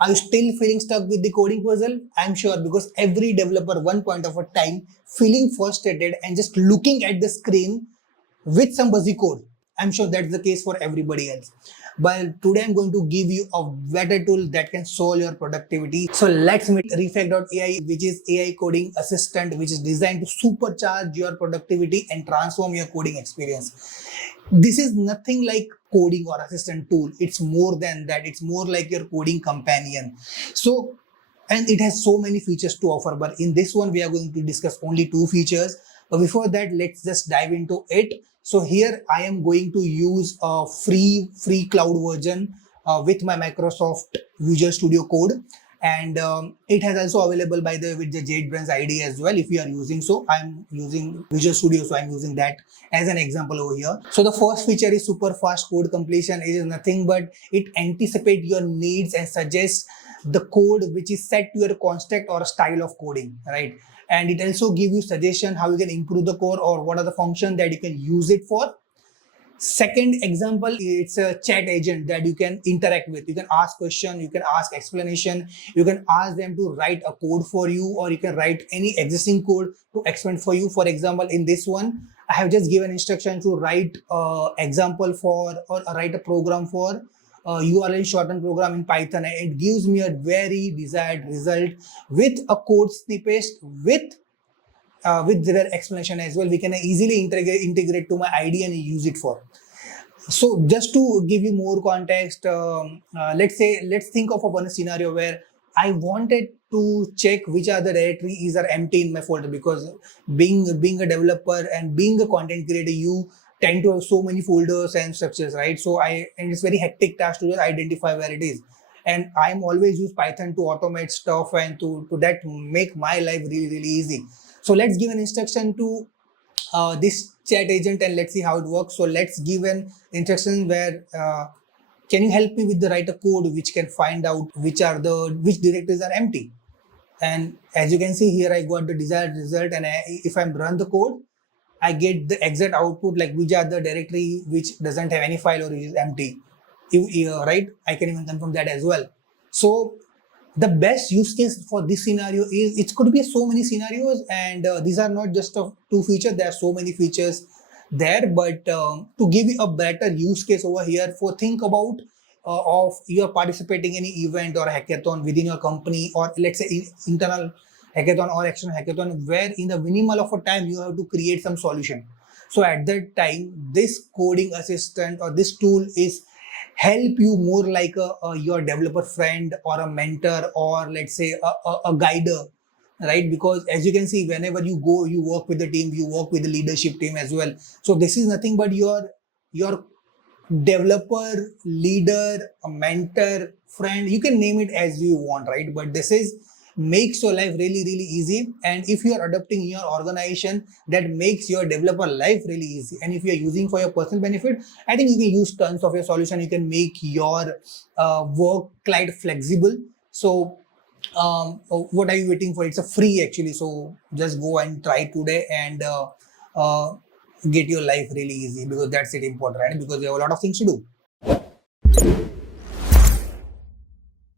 Are you still feeling stuck with the coding puzzle? I'm sure, because every developer one point of a time feeling frustrated and just looking at the screen with some buzzy code. I'm sure that's the case for everybody else. But today I'm going to give you a better tool that can solve your productivity. So let's meet Refact.ai, which is AI coding assistant, which is designed to supercharge your productivity and transform your coding experience. This is nothing like coding or assistant tool. It's more than that. It's more like your coding companion. So, and it has so many features to offer, but in this one we are going to discuss only 2 features. But before that, let's just dive into it. So here I am going to use a free cloud version with my Microsoft Visual Studio Code, and it has also available by the with the JetBrains ID as well if you are using. So I'm using Visual Studio, so I'm using that as an example over here. So the first feature is super fast code completion. It is nothing but it anticipates your needs and suggests the code which is set to your construct or style of coding, right? And it also gives you suggestion how you can improve the code or what are the functions that you can use it for. Second example, it's a chat agent that you can interact with. You can ask question, you can ask explanation, you can ask them to write a code for you, or you can write any existing code to expand for you. For example, in this one, I have just given instruction to write example for or write a program for URL shortened program in Python, and it gives me a very desired result with a code snippet with their explanation as well. We can easily integrate to my ID and use it for. So just to give you more context, let's think of one scenario where I wanted to check which are the directories are empty in my folder, because being a developer and being a content creator, you tend to have so many folders and structures, right? So and it's very hectic task to just identify where it is. And I'm always use Python to automate stuff and to that make my life really easy. So let's give an instruction to this chat agent and let's see how it works. So let's give an instruction where can you help me with the write a code which can find out which directories are empty. And as you can see here, I got the desired result, and if I run the code, I get the exact output, like which are the directory which doesn't have any file or is empty. Right? I can even confirm that as well. So the best use case for this scenario is, it could be so many scenarios, and these are not just 2 features. There are so many features there, but to give you a better use case over here, think about of you are participating in an event or a hackathon within your company, or let's say internal hackathon or external hackathon, where in the minimal of a time you have to create some solution. So at that time, this coding assistant or this tool is help you more like your developer friend or a mentor, or let's say a guider, right? Because as you can see, whenever you go, you work with the team, you work with the leadership team as well. So this is nothing but your developer, leader, a mentor, friend, you can name it as you want, right? But this is makes your life really easy. And if you are adopting your organization, that makes your developer life really easy. And if you are using for your personal benefit, I think you can use tons of your solution. You can make your work quite flexible. So what are you waiting for? It's a free actually, so just go and try today and get your life really easy, because that's it important, right? Because you have a lot of things to do.